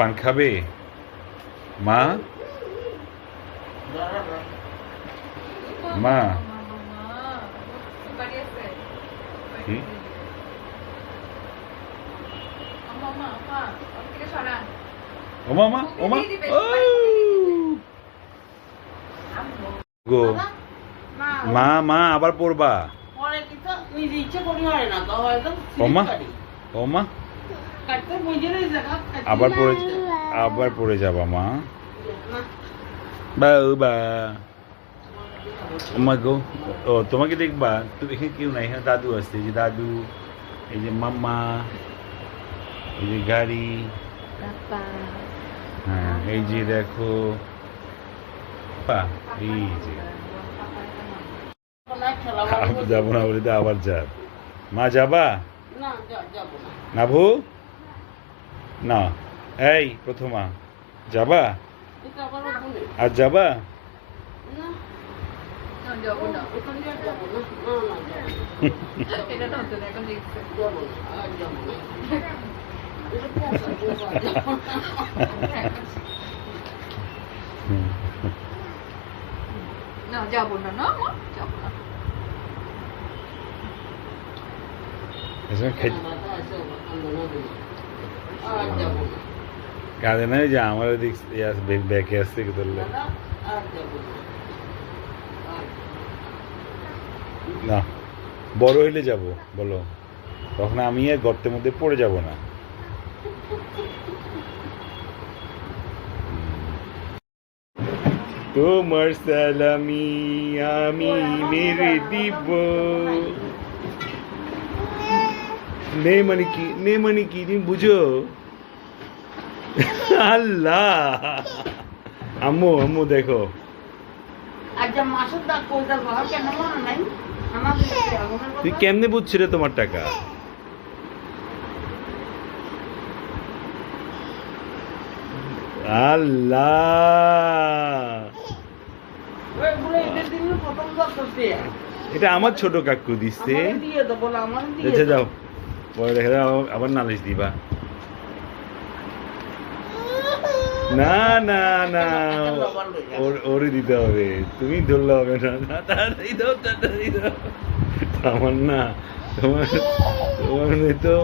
পান খাবে মা? মা কি? ও মামা, ও মা, গো মা, মা আবার পড়বা? ও মা, ও মা আবার পড়ে যাবা মা? বা মা গো, ও তোমাকে দেখবা? তুমি এখানে কেউ নাই, এখানে দাদু আছে, এই যে দাদু, এই যে মাম্মা, এই যে গাড়ি, হ্যাঁ এই যে দেখো এই যে যাবো না বলে তো আবার যা। মা যাবা না ভু? না এই প্রথমা যাবা? আর যাবা? যাবো না, না যাবো না। কাঁদে না যে আমার দিক ব্যাকে আসছে ধরলে না। বড় হইলে যাব বলো, তখন আমি আর গর্তের মধ্যে পড়ে যাব না। তোমার সালামি আমি মেরে দিব। নে মানে কি, নে মানে কি তুমি বুঝো? আল্লাহ আম্মু, আম্মু দেখো তুই কেমনে বুঝছি রে তোমার টাকা? আল্লাহ এটা আমার ছোট কাকু দিচ্ছে। আচ্ছা যাও, পরে দেখে আবার নালিশ দিবা। না না না, ওরে দিতে হবে, তুমি ধরলে হবে না। তাড়াতাড়ি দাও, তাড়াতাড়ি দাও। আমার না, তোমার তোমার তো